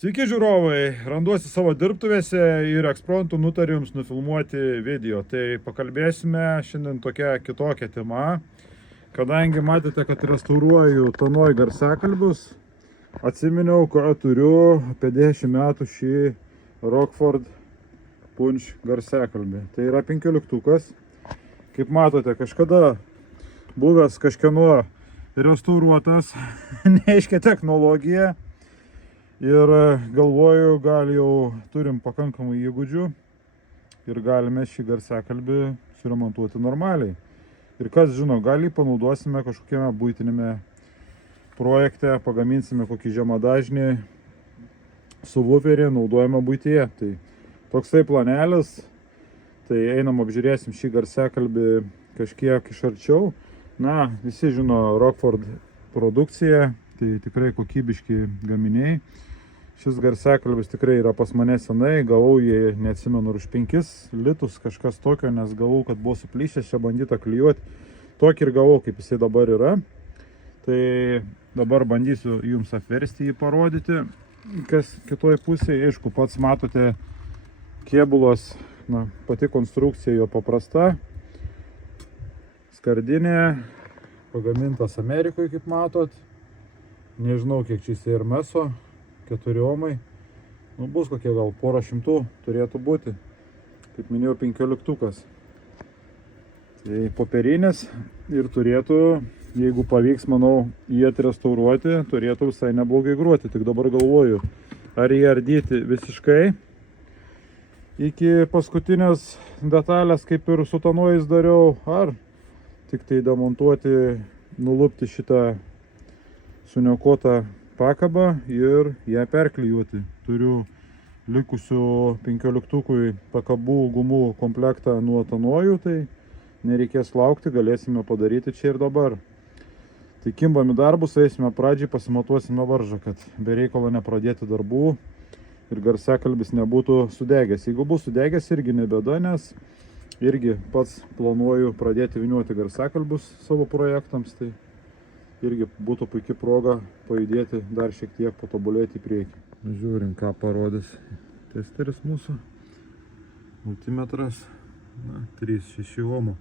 Sveiki žiūrovai, randuosi savo dirbtuvėse ir ekspromtu nutariu jums nufilmuoti video. Tai pakalbėsime šiandien tokia kitokia tema. Kadangi matėte, kad restauruoju Tanoj garsiakalbius, atsiminiau, kad turiu apie 10 metų šį Rockford Punch garsiakalbį. Tai yra 15-tukas. Kaip matote, kažkada buvęs kažkieno restauruotas, neaiškia technologija. Ir galvoju, gal jau turim pakankamai įgūdžių ir galime šį garsiakalbį suremontuoti normaliai. Ir kas žino, gal jį panaudosime kažkokiame buitinėme projekte, pagaminsime kokį žemadažnį subwooferį, naudojame buityje. Tai toksai planelis, tai einam apžiūrėsim šį garsiakalbį kažkiek iš arčiau. Na, visi žino Rockford produkciją, tai tikrai kokybiški gaminiai. Šis garsiakalbis tikrai yra pas mane senai, gavau jį, neatsimenu, už 5 litus kažkas tokio, nes gavau, kad buvo suplyšęs, čia bandyta klijuoti. Tokį ir gavau, kaip jisai dabar yra. Tai dabar bandysiu jums apversti jį, parodyti, kas kitoj pusėje. Aišku, pats matote kėbulos, pati konstrukcija jo paprasta. Skardinė, pagamintas Amerikoje, kaip matot. Nežinau, kiek čia jisai ir meso. 4 ohmai, bus kokie gal porą šimtų turėtų būti, kaip minėjau, 15-tukas. Tai popierinis ir turėtų, jeigu pavyks, manau, jį atrestauruoti, turėtų visai neblogai gruoti. Tik dabar galvoju, ar jį ardyti visiškai iki paskutinės detalės, kaip ir su Tanojais dariau, ar tik tai demontuoti, nulupti šitą suniokotą pakabą ir ją perklijuoti. Turiu likusių 15-tukui pakabų gumų komplektą nuo Tanojų, tai nereikės laukti, galėsime padaryti čia ir dabar. Tai kimbam į darbus, eisime pradžiai, pasimatuosime varžą, kad be reikalo nepradėti darbų ir garsiakalbis nebūtų sudegęs. Jeigu bus sudegęs, irgi ne bėda, nes irgi pats planuoju pradėti vyniuoti garsiakalbius savo projektams, tai irgi būtų puikia proga pajudėti dar šiek tiek, patobulėti į priekį. Žiūrim, ką parodys testeris mūsų. Multimetras, 3,6 ohmų.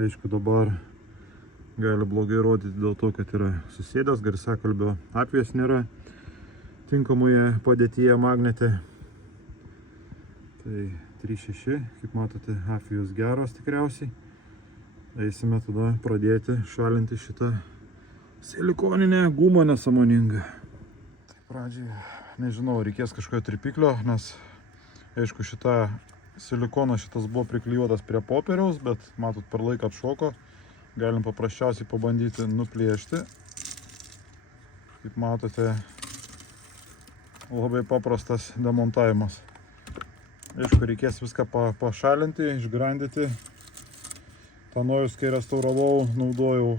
Aišku, dabar gali blogai rodyti dėl to, kad yra susėdęs, garsiakalbio apvijas nėra tinkamoje padėtyje magnete. Tai 3,6, kaip matote, apvijos geros tikriausiai. Eisime tada pradėti šalinti šitą silikoninė guma nesąmoninga. Tai pradžiai, nežinau, reikės kažkokio tirpiklio, nes, aišku, šitą silikoną šitas buvo priklijuotas prie popieriaus, bet, matot, per laiką atšoko. Galim paprasčiausiai pabandyti nuplėšti. Kaip matote, labai paprastas demontavimas. Aišku, reikės viską pašalinti, išgrandyti. Tanojus, kai restauravau, naudojau,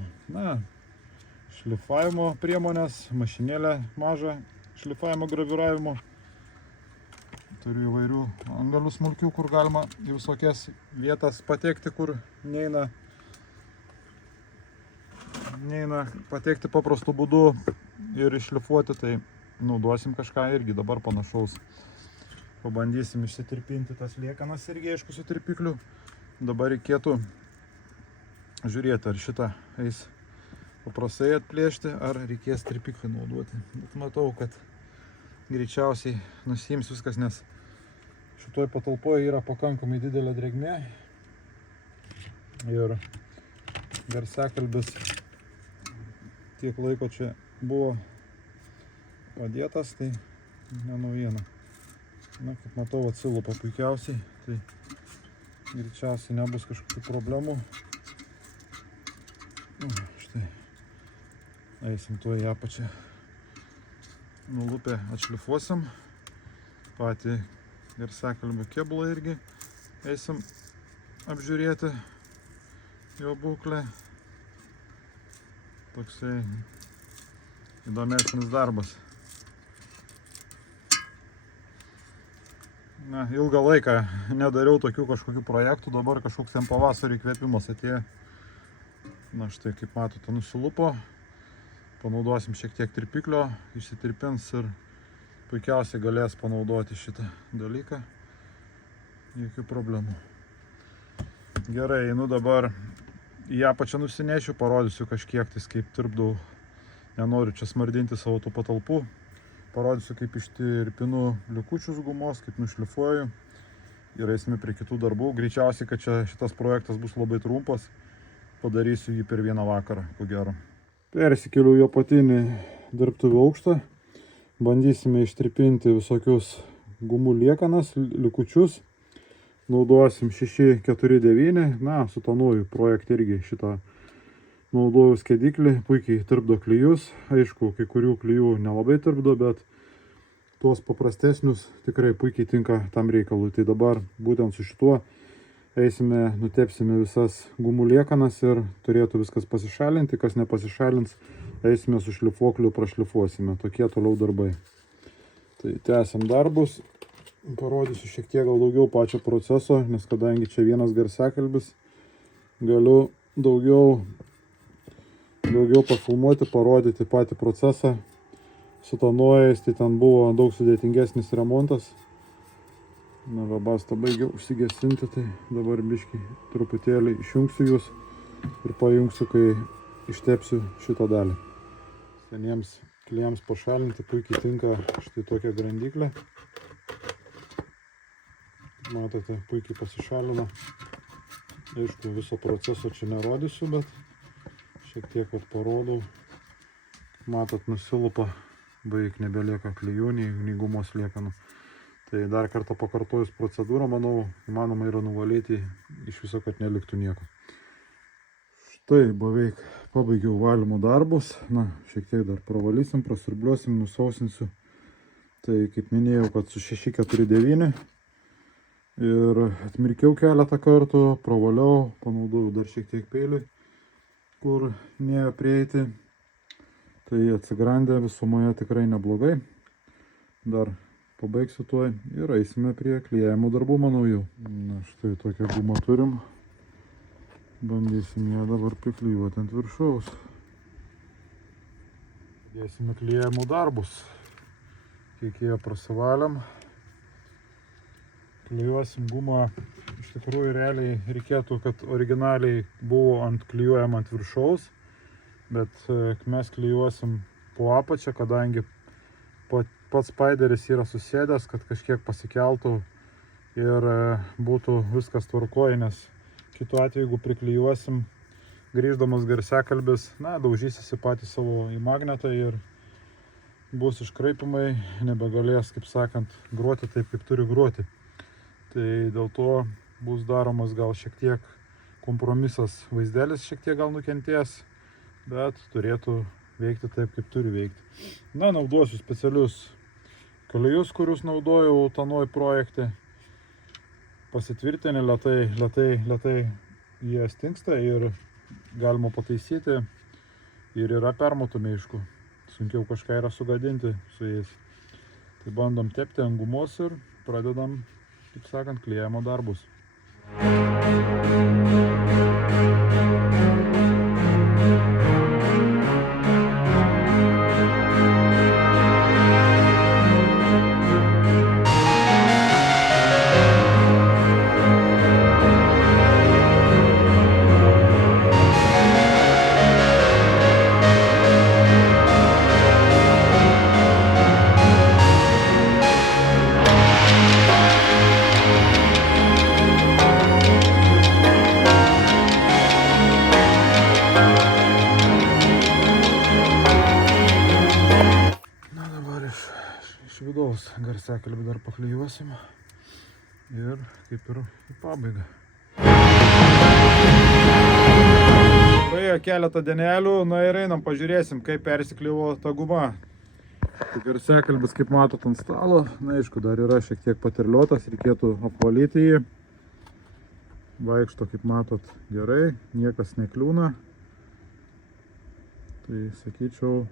šlifavimo priemonės, mašinėlę mažą šlifavimo graviravimo. Turiu įvairių angalių smulkių, kur galima į visokias vietas patekti, kur neina patekti paprastu būdu ir iššlifuoti, tai naudosim kažką irgi dabar panašaus. Pabandysim išsitirpinti tas liekanas irgi, aišku, su tirpikliu. Dabar reikėtų žiūrėti, ar šitą eis paprastai atplėšti, ar reikės tirpiklį naudoti. Bet matau, kad greičiausiai nusiims viskas, nes šitoj patalpoje yra pakankamai didelė drėgmė ir garsiakalbis tiek laiko čia buvo padėtas, tai ne naujiena. Kaip matau, atsilupa puikiausiai, tai greičiausiai nebus kažkokių problemų. Štai. Eisim tuo į apačią, nulupę atšlifuosim, patį garsiakalbio kėbulą irgi eisim apžiūrėti jo būklę. Toksai įdomesnis darbas. Ilgą laiką nedariau tokių kažkokių projektų, dabar kažkoks ten pavasarį įkvėpimas atėjo. Štai, kaip matote, nusilupo. Panaudosim šiek tiek tirpiklio, išsitirpins ir puikiausiai galės panaudoti šitą dalyką. Jokių problemų. Gerai, einu dabar į apačią nusinešiu, parodysiu kažkiek tais kaip tirpdau. Nenoriu čia smardinti savo tų patalpų. Parodysiu kaip ištirpinu likučius gumos, kaip nušlifuoju. Ir eisime prie kitų darbų. Greičiausiai, kad šitas projektas bus labai trumpas. Padarysiu jį per vieną vakarą, ko gero. Persikeliu į apatinį dirbtuvių aukštą. Bandysime ištirpinti visokius gumų liekanas, likučius. Naudosim 649, na, su to nauju projektu irgi šitą naudojau skediklį, puikiai tirpdo klijus. Aišku, kai kurių klijų nelabai tirpdo, bet tuos paprastesnius tikrai puikiai tinka tam reikalui. Tai dabar būtent su šituo eisime, nutepsime visas gumų liekanas ir turėtų viskas pasišalinti. Kas nepasišalins, eisime su šlifuokliu, prašlifuosime. Tokie toliau darbai. Tai tęsiam darbus. Parodysiu šiek tiek gal daugiau pačio proceso, nes kadangi čia vienas garsiakalbis, galiu daugiau pafilmuoti, parodyti patį procesą. Su tanojais, tai ten buvo daug sudėtingesnis remontas. Na, bastą baigiau užsigesinti, tai dabar biškį truputėlį išjungsiu jūs ir pajungsiu, kai ištepsiu šitą dalį. Seniems klijams pašalinti puikiai tinka štai tokia grandiklė. Matote, puikiai pasišalino. Aišku, viso proceso čia nerodysiu, bet šiek tiek parodau. Matot, nusilupa, beveik nebelieka klijų, nei gumos liekanų. Tai dar kartą pakartojus procedūrą, manau, įmanoma yra nuvalyti iš viso, kad neliktų nieko. Štai, beveik pabaigiau valymo darbus. Na, šiek tiek dar pravalysim, prasiurbliuosim, nusausinsiu. Tai, kaip minėjau, kad su 649 ir atmirkiau keletą kartų, pravaliau, panaudojau dar šiek tiek peiliui, kur nėjo prieiti. Tai atsigrandė visumoje tikrai neblogai. Dar pabaigsiu tuoj ir eisime prie klijavimo darbų, manau jau. Na, štai tokią gumą turim. Bandysim ją dabar priklijuoti ant viršaus. Dėsime klijavimo darbus. Kiek jie prasivalėm. Klijuosim gumą, iš tikrųjų realiai reikėtų, kad originaliai buvo klijuojama ant viršaus, bet mes klijuosim po apačią, kadangi pats spaideris yra susėdęs, kad kažkiek pasikeltų ir būtų viskas tvarkoj, nes kitu atveju, jeigu priklijuosim, grįždamas garsiakalbis, na, daužysis į patį savo į magnetą ir bus iškraipimai, nebegalės, kaip sakant, gruoti taip, kaip turi gruoti. Tai dėl to bus daromas gal šiek tiek kompromisas, vaizdelis šiek tiek gal nukentės, bet turėtų veikti taip, kaip turi veikti. Na, naudosiu specialius klijus, kurius naudojau tanoj projekte. Pasitvirtinę, lėtai jie stingsta ir galima pataisyti. Ir yra permatomi, aišku. Sunkiau kažką yra sugadinti su jais. Tai bandom tepti ant gumos ir pradedam, kaip sakant, klijavimo darbus. Vidaus garsiakalbį dar paklijuosim ir kaip ir į pabaigą. Praėjo keletą dienelių, na ir einam, pažiūrėsim, kaip persiklijuo ta guma. Tai garsiakalbis, kaip matot, ant stalo, na aišku, dar yra šiek tiek paterliotas, reikėtų apvalyti jį. Vaikšto, kaip matot, gerai, niekas nekliūna. Tai sakyčiau,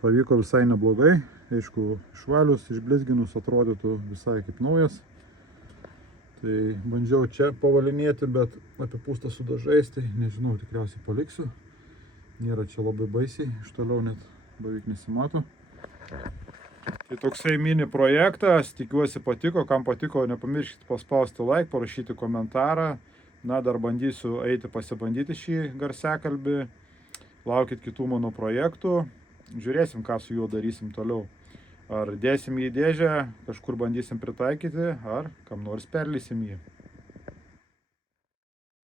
pavyko visai neblogai. Aišku, išvalius, išblizginus atrodytų visai kaip naujas. Tai bandžiau čia pavalinėti, bet apipūsta su dažais, tai nežinau, tikriausiai paliksiu. Nėra čia labai baisiai, iš toliau net beveik nesimato. Tai toksai mini projektas, tikiuosi patiko, kam patiko, nepamirškite paspausti like, parašyti komentarą. Na, dar bandysiu eiti pasibandyti šį garsiakalbį, laukit kitų mano projektų, žiūrėsim, ką su juo darysim toliau. Ar dėsim jį į dėžę, kažkur bandysim pritaikyti, ar kam nors perlysim jį.